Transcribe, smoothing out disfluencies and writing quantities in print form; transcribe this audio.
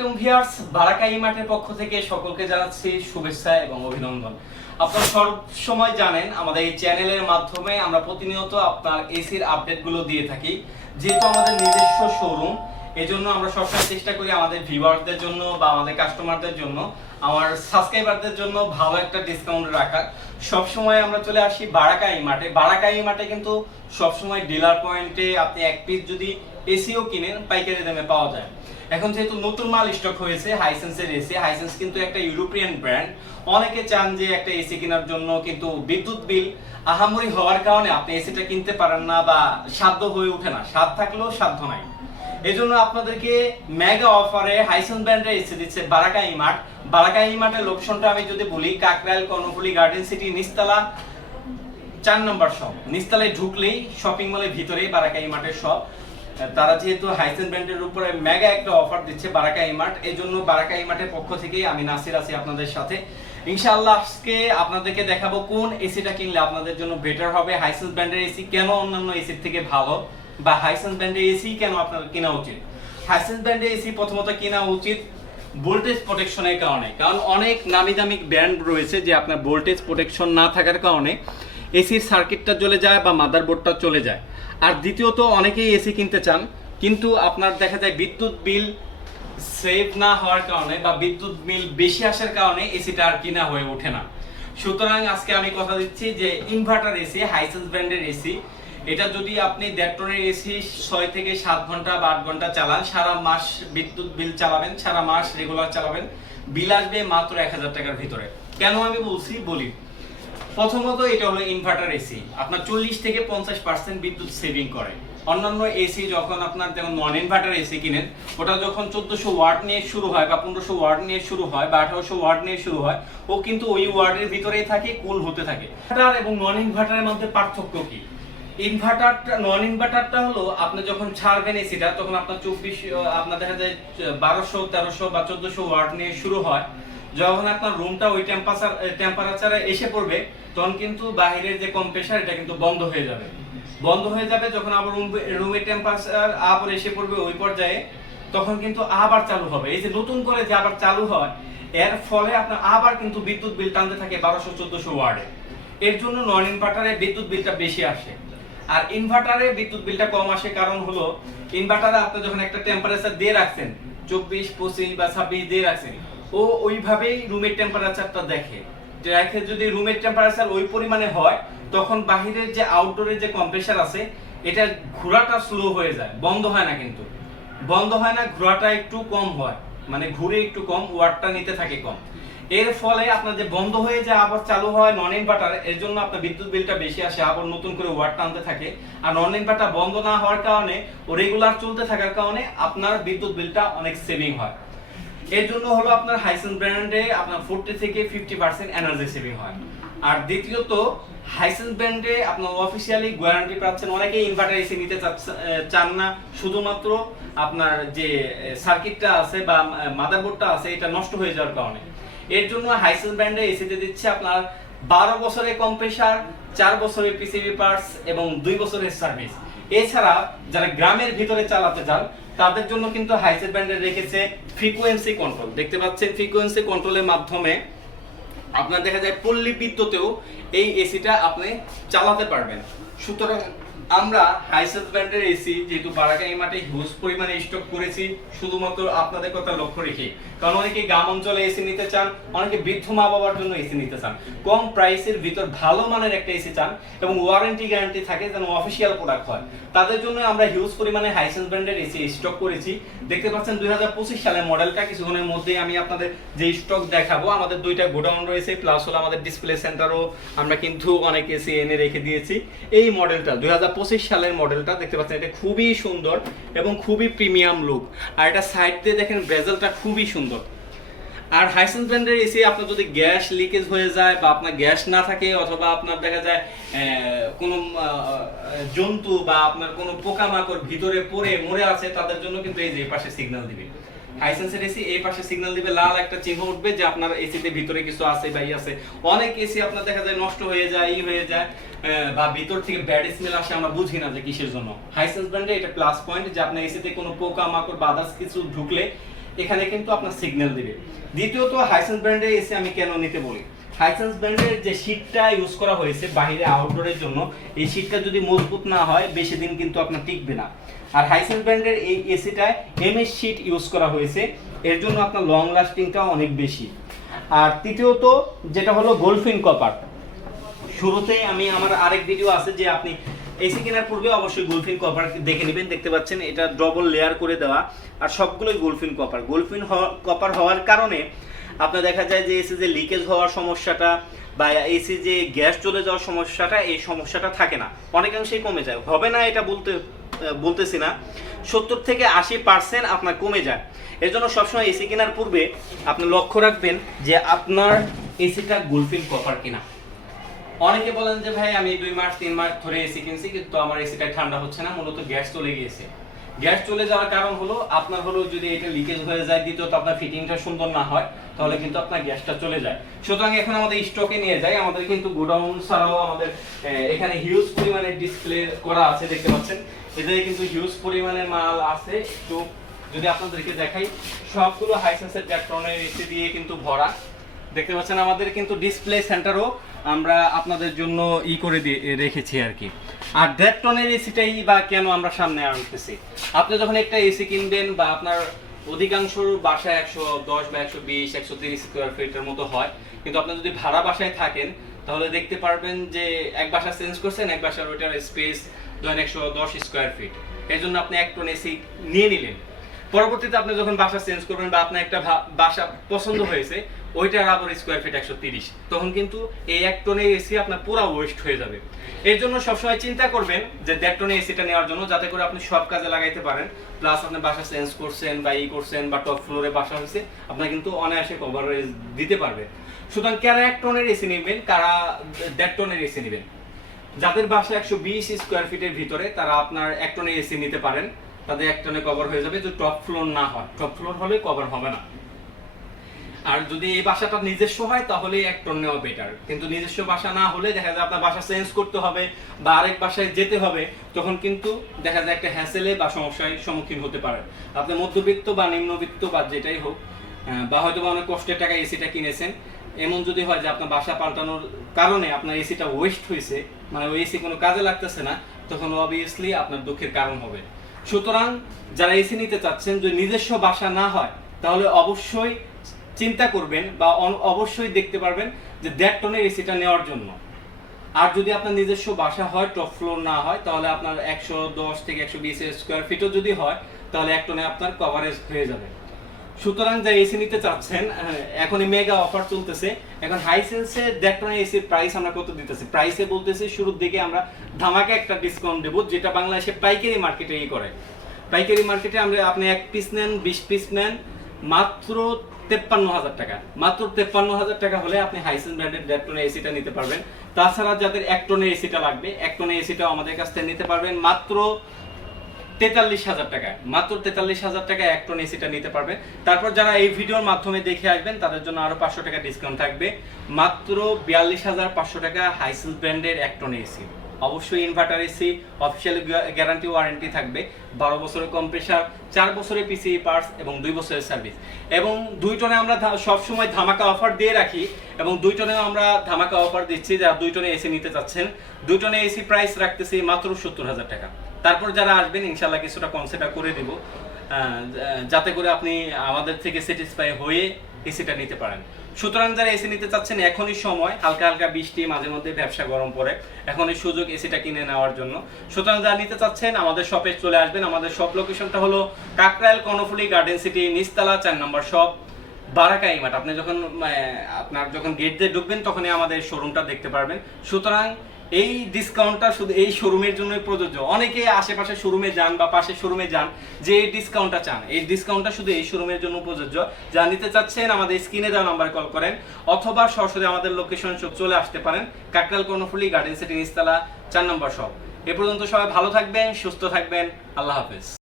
আলাইকুম ভিউয়ার্স, বারাকা মাঠের পক্ষ থেকে সকলকে জানাচ্ছি শুভেচ্ছা এবং অভিনন্দন। আপনারা সব সময় জানেন আমাদের এই চ্যানেলের মাধ্যমে আমরা প্রতিনিয়ত আপনার এসির আপডেটগুলো দিয়ে থাকি। যেহেতু আমাদের নিজস্ব শোরুম, এজন্য আমরা সবসময় চেষ্টা করি আমাদের ভিউয়ারদের জন্য বা আমাদের কাস্টমারদের জন্য, আমার সাবস্ক্রাইবারদের জন্য ভালো একটা ডিসকাউন্ট রাখার। সবসময় আমরা চলে আসি বারাকা মাঠে। বারাকা মাঠে কিন্তু সবসময় ডিলার পয়েন্টে আপনি এক পিস যদি এসিও কিনেন পাইকারি দামে পাওয়া যায়। এখন যেহেতু নতুন মাল স্টক হয়েছে হাইসেন্সের এসি, হাইসেন্স কিন্তু একটা ইউরোপিয়ান ব্র্যান্ড। অনেকে চান যে একটা এসি কেনার জন্য, কিন্তু বিদ্যুৎ বিল আহামরি হওয়ার কারণে আপনি এসিটা কিনতে পারেন না বা সাধ্য হয়ে ওঠে না, সাধ্য থাকলেও সাধ্য নাই। এজন্য আপনাদেরকে মেগা অফারে হাইসেন্স ব্র্যান্ডের এসি দিচ্ছে বারাকা মাঠ। বারাকা মাঠের লোকেশনটা আমি যদি বলি, কাকরাইল কর্ণফুলী গার্ডেন সিটি নিচতলা 4 নম্বর শপ। নিচতলায় ঢুকলেই শপিং মলের ভিতরেই বারাকা মাঠের শপ। তারা যেহেতু হাইসেন্স ব্র্যান্ডের উপরে মেগা একটা অফার দিচ্ছে বারাকা মাঠ, এই জন্য বারাকা মাঠের পক্ষ থেকেই আমি নাসির আছি আপনাদের সাথে। ইনশাআল্লাহ আজকে আপনাদেরকে দেখাবো কোন এসিটা কিনলে আপনাদের জন্য বেটার হবে। হাইসেন্স ব্র্যান্ডের এসি কেন অন্যান্য এসির থেকে ভালো, বা হাইসেন্স ব্র্যান্ডের এসি কেন আপনার কেনা উচিত। হাইসেন্স ব্র্যান্ডের এসি প্রথমত কেনা উচিত ভোল্টেজ প্রোটেকশনের কারণে, কারণ অনেক নামি দামি ব্র্যান্ড রয়েছে যে আপনার ভোল্টেজ প্রোটেকশন না থাকার কারণে এসির সার্কিটটা জ্বলে যায় বা মাদারবোর্ডটা চলে যায়। আর দ্বিতীয়ত অনেকেই এসি কিনতে চান, কিন্তু আপনার দেখা যায় বিদ্যুৎ বিল সেভ না হওয়ার কারণে বা বিদ্যুৎ বিল বেশি আসার কারণে এসিটা আর কিনা হয়ে ওঠে না। সুতরাং আজকে আমি কথা দিচ্ছি যে ইনভার্টার এসি, হাইসেন্স ব্র্যান্ডের এসি, এটা যদি আপনি 1.5 টনের এসি 6 থেকে 7 ঘন্টা বা 8 ঘন্টা চালান, সারা মাস বিদ্যুৎ বিল চালাবেন, সারা মাস রেগুলার চালাবেন, বিল আসবে মাত্র 1000 টাকার ভিতরে। কেন আমি বলি, প্রথমত এটা হলো ইনভার্টার এসি, আপনার 40 থেকে 50% বিদ্যুৎ সেভিং করে। অন্যান্য এসি যখন আপনার যেমন নন ইনভার্টার এসি কিনেন, ওটা যখন 1400 ওয়াট নিয়ে শুরু হয় বা 1500 ওয়াট নিয়ে শুরু হয় বা 1800 ওয়াট নিয়ে শুরু হয়, ও কিন্তু ওই ওয়াটের ভিতরেই থাকে, কুল হতে থাকে। ইনভার্টার এবং নন ইনভার্টারের মধ্যে পার্থক্য কি? ইনভার্টারটা, নন ইনভার্টারটা হলো আপনি যখন ছাড়বেন এসিটা, তখন আপনার 24 আপনার দেখা যায় 1200 1300 বা 1400 ওয়াট নিয়ে শুরু হয়। যখন আপনার রুমটা ওই টেম্পারেচারে এসে পড়বে, তখন কিন্তু বাহিরের যে কম্প্রেসার এটা কিন্তু বন্ধ হয়ে যাবে। যখন আবার রুমের টেম্পারেচার আবার এসে পড়বে ওই পর্যায়ে, তখন কিন্তু আবার চালু হবে। এই যে নতুন করে যে আবার চালু হয়, এর ফলে আপনার আবার কিন্তু বিদ্যুৎ বিল টানতে থাকে 1200-1400 ওয়ার্ডে। এর জন্য নন ইনভার্টারে বিদ্যুৎ বিলটা বেশি আসে, আর ইনভার্টারে বিদ্যুৎ বিলটা কম আসে। কারণ হলো ইনভার্টারে আপনি যখন একটা টেম্পারেচার দিয়ে রাখছেন, 24, 25 বা 26 দিয়ে রাখছেন, ও ওইভাবেই রুমের টেম্পারেচারটা দেখে। যদি রুমের টেম্পারেচার ওই পরিমাণে হয়, তখন বাহিরের যে আউটডোরের যে কম্প্রেসার আছে, এটা ঘোরাটা স্লো হয়ে যায়, বন্ধ হয় না। কিন্তু বন্ধ হয় না, ঘোরাটা একটু কম হয়, মানে ঘুরে একটু কম, ওয়াটটা নিতে থাকে কম। এর ফলে আপনার যে বন্ধ হয়ে যায় আবার চালু হয় নন ইনভার্টার, এর জন্য আপনার বিদ্যুৎ বিলটা বেশি আসে, আবার নতুন করে ওয়াট টানতে থাকে। আর নন ইনভার্টার বন্ধ না হওয়ার কারণে ও রেগুলার চলতে থাকার কারণে আপনার বিদ্যুৎ বিলটা অনেক সেভিং হয়। এর জন্য হলো আপনার হাইসেন্স ব্র্যান্ডে আপনার 40 থেকে 50% এনার্জি সেভিং হয়। আর দ্বিতীয়ত হাইসেন্স ব্র্যান্ডে আপনার অফিসিয়ালি গ্যারান্টি পাচ্ছেন। অনেকেই ইনভার্টার এসি নিতে চান না, শুধুমাত্র আপনার যে সার্কিটটা আছে বা মাদারবোর্ডটা আছে এটা নষ্ট হয়ে যাওয়ার কারণে। এর জন্য হাইসেন্স ব্র্যান্ডে এসিতে দিচ্ছে আপনার 12 বছরের কম্প্রেসার, 4 বছরের পিসিবি পার্টস এবং 2 বছরের সার্ভিস। এছাড়া যারা গ্রামের ভিতরে চালাতে চান, তাদের জন্য কিন্তু হাইসেন্স ব্র্যান্ডে রেখেছে ফ্রিকোয়েন্সি কন্ট্রোল। দেখতে পাচ্ছেন ফ্রিকোয়েন্সি কন্ট্রোলের মাধ্যমে আপনার দেখা যায় পল্লী বিদ্যুতেও এই এসিটা আপনি চালাতে পারবেন। সুতরাং আমরা হাইসেন্স ব্র্যান্ডের এসি যেহেতু বারাকা মাঠে হিউজ পরিমাণে স্টক করেছি, শুধুমাত্র আপনাদের কথা লক্ষ্য রেখে। কারণ অনেকে গ্রাম অঞ্চলে এসি নিতে চান, অনেকে বৃদ্ধ মা বাবার জন্য এসি নিতে চান, কম প্রাইসের ভিতর ভালো মানের একটা এসি চান এবং ওয়ারেন্টি গ্যারান্টি থাকে, যেন অফিসিয়াল প্রোডাক্ট হয়। তাদের জন্য আমরা হিউজ পরিমাণে হাইসেন্স ব্র্যান্ডের এসি স্টক করেছি। দেখতে পাচ্ছেন 2025 সালের মডেলটা। কিছুক্ষণের মধ্যেই আমি আপনাদের যে স্টক দেখাবো। আমাদের 2টা গোডাউন রয়েছে, প্লাস হলো আমাদের ডিসপ্লে সেন্টারও আমরা কিন্তু অনেক এসি এনে রেখে দিয়েছি। এই মডেলটা 2025 সালের মডেলটা দেখতে পাচ্ছেন, এটা খুবই সুন্দর এবং খুবই প্রিমিয়াম লুক। আর এটা সাইড দিয়ে দেখেন বেজেলটা খুবই সুন্দর। আর হাইসেন্স ব্র্যান্ডের এসি আপনার যদি গ্যাস লিকেজ হয়ে যায় বা আপনার গ্যাস না থাকে, অথবা আপনার দেখা যায় কোনো জন্তু বা আপনার কোনো পোকামাকড় ভিতরে পড়ে মরে আছে, তাদের জন্য কিন্তু এই যে এই পাশে সিগন্যাল দিবে। হাইসেন্সের এসি এই পাশে সিগন্যাল দিবে, লাল একটা চিহ্ন উঠবে যে আপনার এসিতে ভিতরে কিছু আছে বা আছে। অনেক এসি আপনার দেখা যায় নষ্ট হয়ে যায়, বা ভিতর থেকে ব্যাড স্মেল আসে, আমরা বুঝি না যে কিসের জন্য। হাইসেন্স ব্র্যান্ডে এটা প্লাস পয়েন্ট যে আপনার এসিতে কোনো পোকা মাকড় বা আদার্স কিছু ঢুকলে এখানে কিন্তু আপনার সিগন্যাল দিবে। দ্বিতীয়ত হাইসেন্স ব্র্যান্ডের এসি আমি কেন নিতে বলি, হাইসেন্স ব্র্যান্ডের যে শীটটা ইউজ করা হয়েছে বাইরে আউটডোরের জন্য, এই শীটটা যদি মজবুত না হয় বেশি দিন কিন্তু আপনার টিকবে না। আর হাইসেন্স ব্র্যান্ডের এই এসিটায় এমএস শীট ইউজ করা হয়েছে, এর জন্য আপনার লং লাস্টিংটাও অনেক বেশি। আর তৃতীয়ত যেটা হলো গোল্ডফিন কপার। শুরুতেই আমি আমার আরেক ভিডিও আছে যে আপনি এসি কেনার পূর্বে অবশ্যই গোল্ডফিন কপার দেখে নেবেন। দেখতে পাচ্ছেন এটা ডবল লেয়ার করে দেওয়া, আর সবগুলোই গোল্ডফিন কপার। গোল্ডফিন কপার হওয়ার কারণে আপনার দেখা যায় যে এসি যে লিকেজ হওয়ার সমস্যাটা বা এসি যে গ্যাস চলে যাওয়ার সমস্যাটা, এই সমস্যাটা থাকে না, অনেকাংশেই কমে যায়। হবে না এটা বলতেছি না, 70 থেকে 80% আপনার কমে যায়। এর জন্য সবসময় এসি কেনার পূর্বে আপনি লক্ষ্য রাখবেন যে আপনার এসিটা গোল্ডফিন কপার কিনা। অনেকে বলেন যে ভাই আমি 2 মাস 3 মাস ধরে এসি কিনছি কিন্তু আমার এসিটা ঠান্ডা হচ্ছে না, মূলত গ্যাস চলে গিয়েছে। গ্যাস চলে যাওয়ার কারণ হলো আপনার হলো যদি এটা লিকেজ হয়ে যায়, দ্বিতীয়ত আপনার ফিটিংটা সুন্দর না হয়, তাহলে কিন্তু আপনার গ্যাসটা চলে যায়। সুতরাং এখন আমাদের স্টকে নিয়ে যায়, আমাদের কিন্তু গোডাউন ছাড়াও আমাদের এখানে হিউজ পরিমাণে ডিসপ্লে করা আছে, দেখতে পাচ্ছেন এদের কিন্তু হিউজ পরিমাণে মাল আছে। একটু যদি আপনাদেরকে দেখাই, সবগুলো হাইসেন্সের ড্যাকট্রনের এসি দিয়ে কিন্তু ভরা। দেখতে পাচ্ছেন আমাদের কিন্তু ডিসপ্লে সেন্টারও আমরা আপনাদের জন্য করে রেখেছি আর কি। আর ড্যাকট্রনের এসিটাই বা কেন আমরা সামনে আনতেছি, আপনি যখন একটা এসি কিনবেন বা আপনার অধিকাংশ বাসায় 110 বা 120 130 স্কোয়ার ফিটের মতো হয়, কিন্তু আপনি যদি ভাড়া বাসায় থাকেন তাহলে দেখতে পারবেন যে এক বাসা চেঞ্জ করছেন, এক বাসার ওইটার স্পেস ধরেন 110 স্কোয়ার ফিট, এই জন্য আপনি 1 টন এসি নিয়ে নিলেন। পরবর্তীতে আপনি যখন বাসা চেঞ্জ করবেন বা আপনার একটা বাসা পছন্দ হয়েছে, ওইটার আবার স্কোয়ার ফিট 130, তখন কিন্তু এই 1 টনের এসি আপনার পুরো ওয়েস্ট হয়ে যাবে। এর জন্য সবসময় চিন্তা করবেন যে 1.5 টনের এসিটা নেওয়ার জন্য, যাতে করে আপনি সব কাজে লাগাইতে পারেন। প্লাস আপনি বাসা চেঞ্জ করছেন বা করছেন বা টপ ফ্লোরে বাসা হয়েছে, আপনার কিন্তু অনায়াসে কভারেজ দিতে পারবে। সুতরাং কারা 1 টনের এসি নেবেন, কারা 1.5 টনের এসি নেবেন, যাদের বাসা 120 স্কোয়ার ফিটের ভিতরে তারা আপনার 1 টনের এসি নিতে পারেন, তাদের 1 টনে কভার হয়ে যাবে। যদি টপ ফ্লোর না হয়, টপ ফ্লোর হলে কভার হবে না। আর যদি এই বাসাটা নিজস্ব হয় তাহলে 1 টন নেওয়া বেটার, কিন্তু নিজস্ব বাসা না হলে দেখা যায় আপনার বাসা চেঞ্জ করতে হবে বা আরেক বাসায় যেতে হবে, তখন কিন্তু দেখা যায় একটা হ্যাসেলে বা সমস্যার সম্মুখীন হতে পারে। আপনি মধ্যবিত্ত বা নিম্নবিত্ত বা যেটাই হোক, বা হয়তো বা অনেক কষ্টের টাকা এসিটা কিনেছেন, এমন যদি হয় যে আপনার বাসা পাল্টানোর কারণে আপনার এসিটা ওয়েস্ট হয়েছে, মানে ওই এসি কোনো কাজে লাগতেছে না, তখন অবভিয়াসলি আপনার দুঃখের কারণ হবে। সুতরাং যারা এসি নিতে চাচ্ছেন, যদি নিজস্ব বাসা না হয় তাহলে অবশ্যই চিন্তা করবেন বা অবশ্যই দেখতে পারবেন যে 1.5 টনের এসিটা নেওয়ার জন্য। আর যদি আপনার নিজস্ব বাসা হয়, টপ ফ্লোর না হয়, তাহলে আপনার 110 থেকে 120 স্কোয়ার ফিটও যদি হয়, তাহলে 1 টনে আপনার কভারেজ হয়ে যাবে। সুতরাং যা এসি নিতে চাচ্ছেন, এখন মেগা অফার চলতেছে। এখন হাইসেন্সে 1.5 টনের এসির প্রাইস আমরা কত দিতেছি, প্রাইসে বলতেছি শুরুর দিকে আমরা ধামাকা একটা ডিসকাউন্ট দেবো, যেটা বাংলাদেশে পাইকারি মার্কেটে করে। পাইকারি মার্কেটে আপনি 1 পিস নেন, 20 পিস নেন, মাত্র 53,000 টাকা। মাত্র 53,000 টাকা হলে আপনি হাইসেন্স ব্র্যান্ডের 1.5 টনের এসিটা নিতে পারবেন। তাছাড়া যাদের 1 টনের এসিটা লাগবে, 1 টনের এসিটাও আমাদের কাছ থেকে নিতে পারবেন মাত্র 43,000 টাকায়। মাত্র 43,000 টাকায় 1 টন এসিটা নিতে পারবেন। তারপর যারা এই ভিডিওর মাধ্যমে দেখে আসবেন তাদের জন্য আরো 500 টাকা ডিসকাউন্ট থাকবে। মাত্র 42,500 টাকা হাইসেন্স ব্র্যান্ডের 1 টন এসি। অবশ্যই inverter AC, official guarantee warranty থাকবে, 12 বছরের কম্প্রেসার, 4 বছরের পিসিই পার্টস এবং 2 বছরের সার্ভিস। এবং 2 টনে আমরা সব সময় ধামাকা অফার দিয়ে রাখি, এবং 2 টনেও আমরা ধামাকা অফার দিচ্ছি। যারা 2 টনে এসি নিতে চাচ্ছেন, 2 টনে এসি প্রাইস রাখতেছি মাত্র 70,000 টাকা। তারপর যারা আসবেন ইনশাল্লাহ কিছুটা কনসিডার করে দিব, যাতে করে আপনি আমাদের থেকে স্যাটিসফাই হয়ে এসিটা নিতে পারেন। সুতরাং যারা এসি নিতে চাচ্ছেন, এখনই সময়। হালকা হালকা বৃষ্টি, মাঝে মধ্যে ব্যবসা গরম পড়ে, এখনই সুযোগ এসিটা কিনে নেওয়ার জন্য। সুতরাং যারা নিতে চাচ্ছেন আমাদের শপে চলে আসবেন। আমাদের শপ লোকেশনটা হলো কাকরাইল কর্ণফুলী গার্ডেন সিটি, নিচতলা 4 নম্বর শপ, বারাকা ইমার্ট। আপনি যখন গেট দিয়ে ঢুকবেন তখনই আমাদের শোরুমটা দেখতে পারবেন। সুতরাং এই ডিসকাউন্টটা শুধু এই শোরুমের জন্যই প্রযোজ্য। অনেকে আশেপাশে শোরুমে যান বা পাশের শোরুমে যান, যে এই ডিসকাউন্টটা চান, এই ডিসকাউন্টটা শুধু এই শোরুমের জন্য প্রযোজ্য। যা নিতে চাচ্ছেন আমাদের স্ক্রিনে দেওয়া নাম্বারে কল করেন, অথবা সরাসরি আমাদের লোকেশন চলে আসতে পারেন, কাকরাইল কর্ণফুলী গার্ডেন সিটি, নিচতলা 4 নম্বর শপ। এ পর্যন্ত সবাই ভালো থাকবেন, সুস্থ থাকবেন, আল্লাহ হাফেজ।